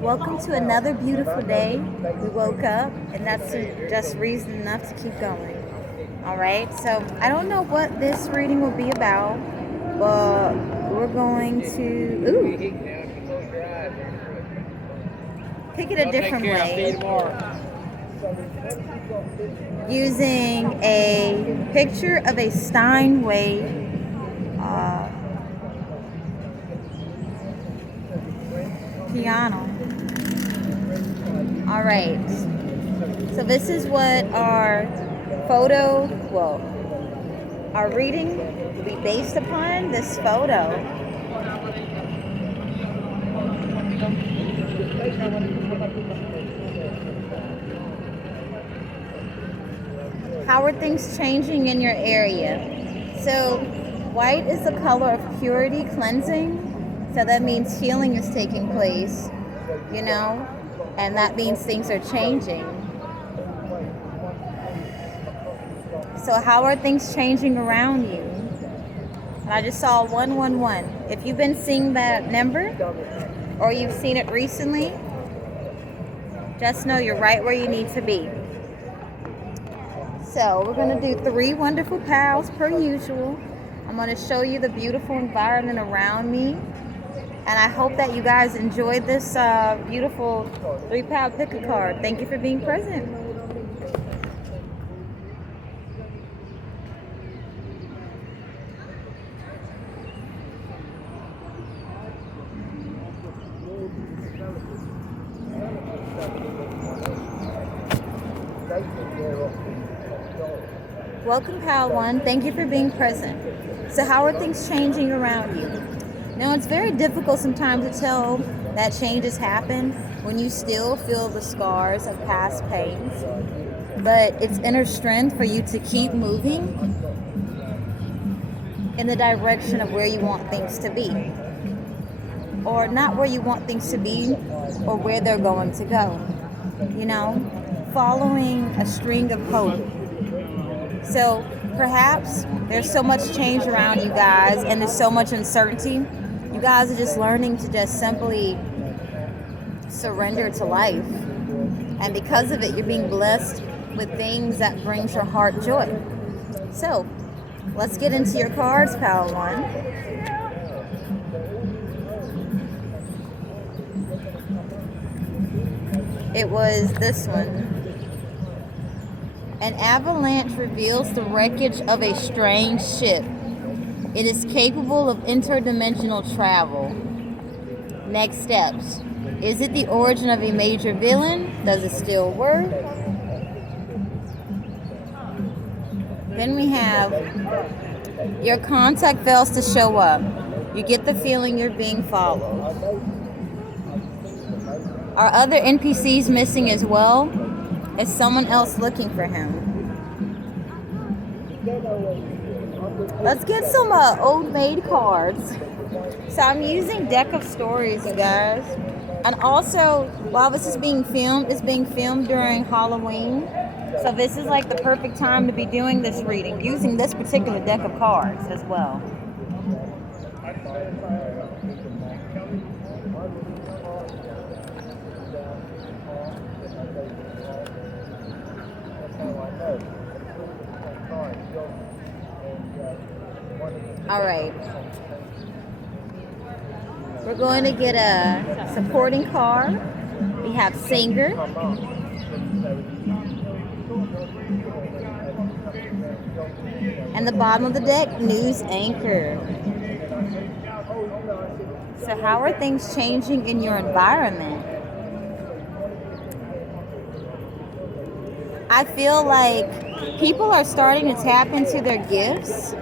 Welcome to another beautiful day. We woke up, and that's just reason enough to keep going. All right, so I don't know what this reading will be about, but we're going to pick it a different way using a picture of a Steinway piano. All right, so this is what our our reading will be based upon this photo. How are things changing in your area? So white is the color of purity, cleansing. So that means healing is taking place, and that means things are changing. So how are things changing around you? And I just saw 111. If you've been seeing that number or you've seen it recently, just know you're right where you need to be. So we're going to do 3 wonderful pals per usual. I'm going to show you the beautiful environment around me. And I hope that you guys enjoyed this beautiful 3-pal pick-a-card. Thank you for being present. Welcome, Pal 1. Thank you for being present. So how are things changing around you? Now, it's very difficult sometimes to tell that changes happen when you still feel the scars of past pains, but it's inner strength for you to keep moving in the direction of where you want things to be, or not where you want things to be, or where they're going to go, following a string of hope. So perhaps there's so much change around you guys, and there's so much uncertainty. You guys are just learning to just simply surrender to life. And because of it, you're being blessed with things that brings your heart joy. So let's get into your cards, Pal 1. It was this one. An avalanche reveals the wreckage of a strange ship. It is capable of interdimensional travel. Next steps. Is it the origin of a major villain? Does it still work? Then we have your contact fails to show up. You get the feeling you're being followed. Are other NPCs missing as well? Is someone else looking for him? Let's get some old maid cards. So I'm using Deck of Stories, you guys. And also, while this is being filmed, it's being filmed during Halloween. So this is like the perfect time to be doing this reading, using this particular deck of cards as well. All right. We're going to get a supporting card. We have Singer. And the bottom of the deck, News Anchor. So how are things changing in your environment? I feel like people are starting to tap into their gifts,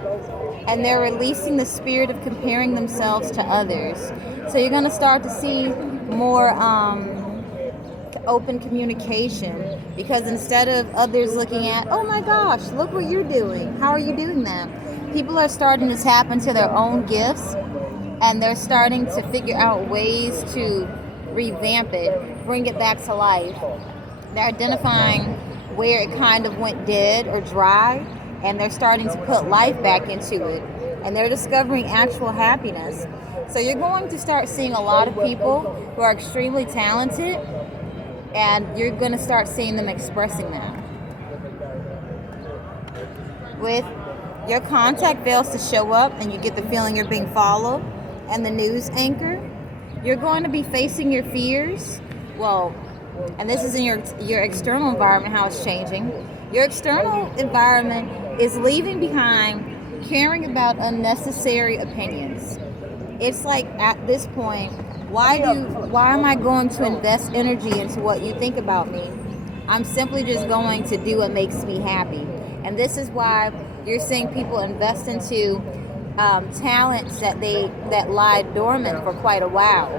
and they're releasing the spirit of comparing themselves to others. So you're going to start to see more open communication, because instead of others looking at, oh my gosh, look what you're doing, how are you doing that? People are starting to tap into their own gifts, and they're starting to figure out ways to revamp it, bring it back to life. They're identifying where it kind of went dead or dry, and they're starting to put life back into it, and they're discovering actual happiness. So you're going to start seeing a lot of people who are extremely talented, and you're going to start seeing them expressing that. With your contact fails to show up and you get the feeling you're being followed, and the news anchor, you're going to be facing your fears. Well, and this is in your external environment, how it's changing. Your external environment is leaving behind caring about unnecessary opinions. It's like, at this point, why am I going to invest energy into what you think about me? I'm simply just going to do what makes me happy. And this is why you're seeing people invest into talents that lie dormant for quite a while.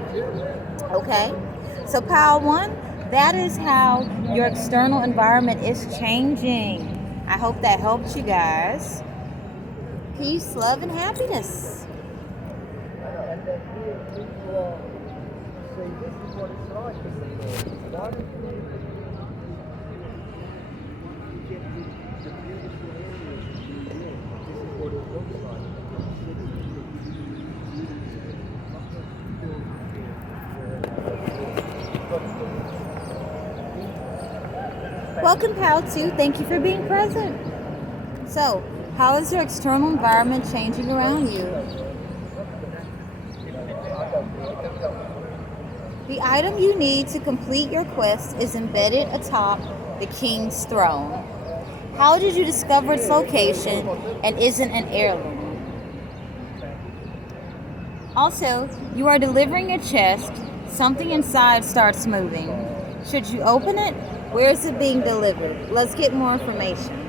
Okay? So pile 1, that is how your external environment is changing. I hope that helped you guys. Peace, love, and happiness. Welcome, Pal 2. Thank you for being present. So, how is your external environment changing around you? The item you need to complete your quest is embedded atop the king's throne. How did you discover its location, and isn't an heirloom? Also, you are delivering a chest. Something inside starts moving. Should you open it? Where is it being delivered? Let's get more information.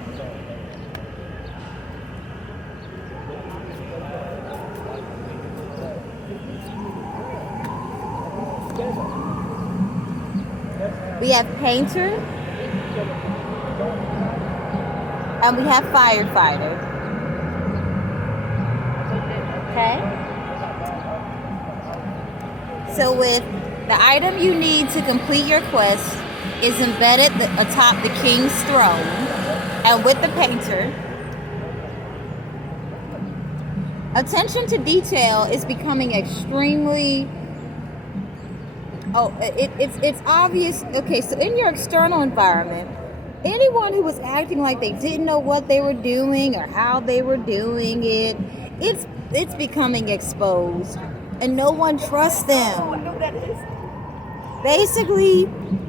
We have painter, and we have firefighter. Okay? So with the item you need to complete your quest is embedded atop the king's throne, and with the painter, attention to detail is becoming extremely it's obvious. Okay, so in your external environment, anyone who was acting like they didn't know what they were doing or how they were doing it, it's becoming exposed, and no one trusts them. Basically,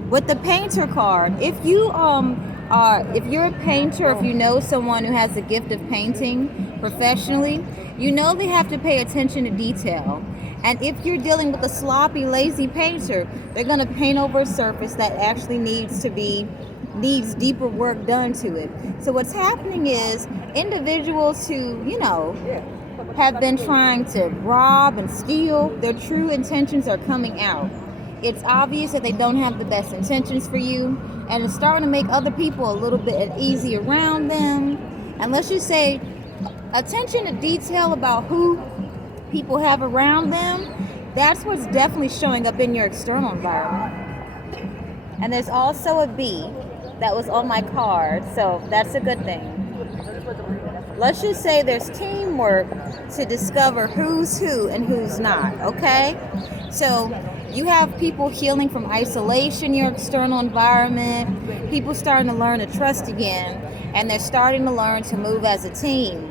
with the painter card, if you're a painter, if you know someone who has the gift of painting professionally, you know they have to pay attention to detail. And if you're dealing with a sloppy, lazy painter, they're going to paint over a surface that actually needs deeper work done to it. So what's happening is individuals who, have been trying to rob and steal, their true intentions are coming out. It's obvious that they don't have the best intentions for you, and it's starting to make other people a little bit uneasy around them. And let's just say, attention to detail about who people have around them, that's what's definitely showing up in your external environment. And there's also a B that was on my card, so that's a good thing. Let's just say there's teamwork to discover who's who and who's not, okay? So you have people healing from isolation, your external environment, people starting to learn to trust again, and they're starting to learn to move as a team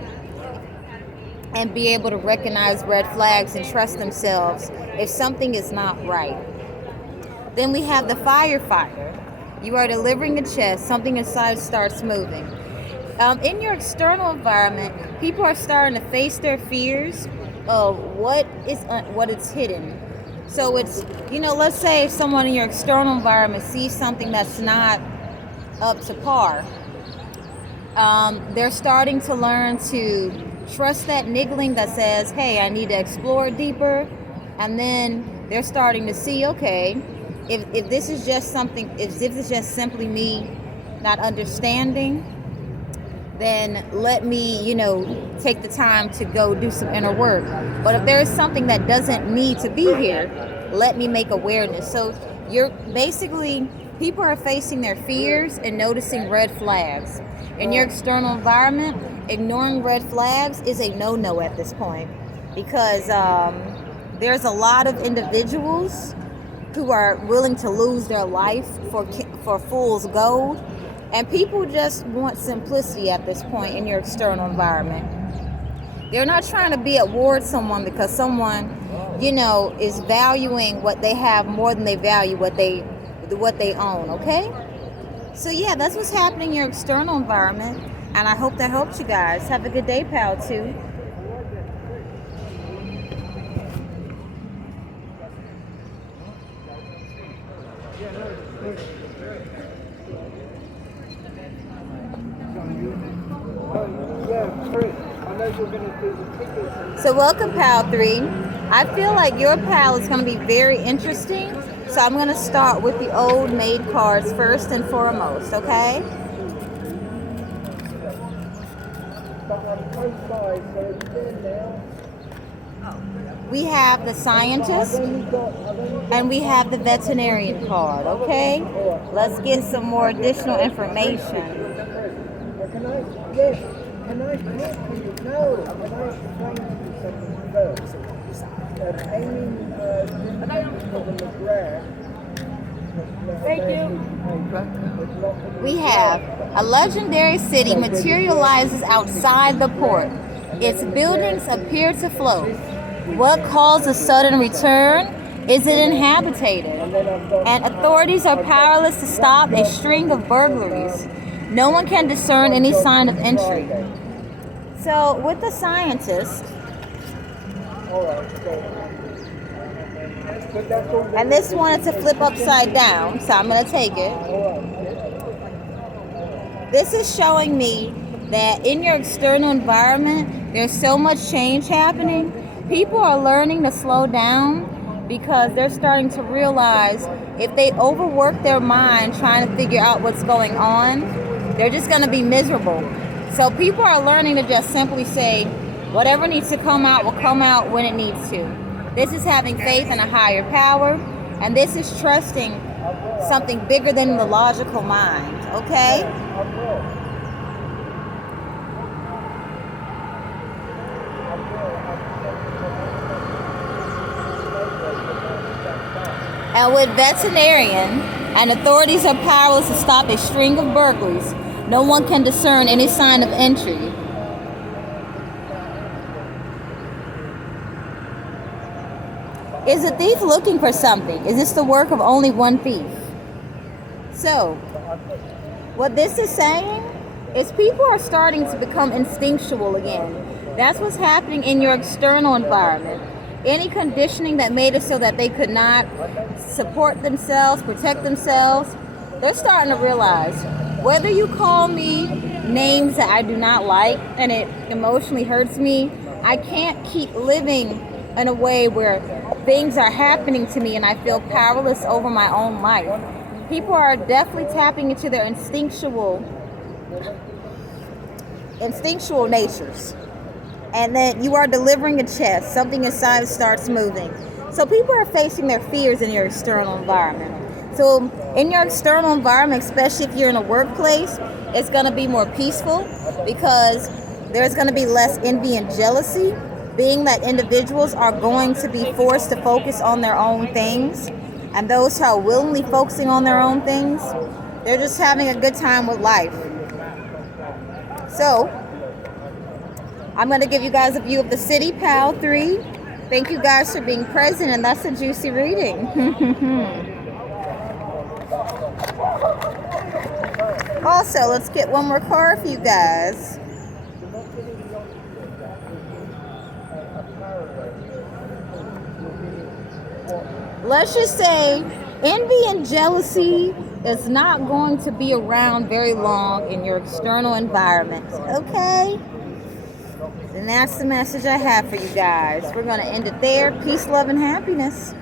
and be able to recognize red flags and trust themselves if something is not right. Then we have the firefighter. You are delivering a chest, something inside starts moving. In your external environment, people are starting to face their fears of what is hidden. So it's, let's say if someone in your external environment sees something that's not up to par, they're starting to learn to trust that niggling that says, hey, I need to explore deeper. And then they're starting to see, okay, if this is just simply me not understanding, then let me, take the time to go do some inner work. But if there is something that doesn't need to be here, let me make awareness. So people are facing their fears and noticing red flags. In your external environment, ignoring red flags is a no-no at this point, because there's a lot of individuals who are willing to lose their life for fool's gold. And people just want simplicity at this point in your external environment. They're not trying to be at war with someone because someone, is valuing what they have more than they value what they own, okay? So yeah, that's what's happening in your external environment. And I hope that helps you guys. Have a good day, pal, too. So welcome, pal 3. I feel like your pal is going to be very interesting. So I'm going to start with the old maid cards first and foremost, okay? We have the scientist and we have the veterinarian card, okay? Let's get some more additional information. Can I talk to you? No, can I explain to you something first? Amy Thank you. We have a legendary city materializes outside the port. Its buildings appear to float. What caused a sudden return? Is it inhabited? And authorities are powerless to stop a string of burglaries. No one can discern any sign of entry. So with the scientist, and this one is to flip upside down, so I'm going to take it. This is showing me that in your external environment, there's so much change happening. People are learning to slow down because they're starting to realize if they overwork their mind trying to figure out what's going on, they're just going to be miserable. So people are learning to just simply say, whatever needs to come out will come out when it needs to. This is having faith in a higher power, and this is trusting something bigger than the logical mind, okay? And with veterinarian, and authorities are powerless to stop a string of burglaries. No one can discern any sign of entry. Is a thief looking for something? Is this the work of only one thief? So, what this is saying is people are starting to become instinctual again. That's what's happening in your external environment. Any conditioning that made it so that they could not support themselves, protect themselves, they're starting to realize, whether you call me names that I do not like and it emotionally hurts me, I can't keep living in a way where things are happening to me and I feel powerless over my own life. People are definitely tapping into their instinctual natures. And then you are delivering a chest. Something inside starts moving. So people are facing their fears in your external environment. So in your external environment, especially if you're in a workplace, it's going to be more peaceful because there's going to be less envy and jealousy, being that individuals are going to be forced to focus on their own things. And those who are willingly focusing on their own things, they're just having a good time with life. So I'm going to give you guys a view of the city, Pal 3. Thank you guys for being present, and that's a juicy reading. Also, let's get one more card for you guys. Let's just say envy and jealousy is not going to be around very long in your external environment, okay? And that's the message I have for you guys. We're going to end it there. Peace, love, and happiness.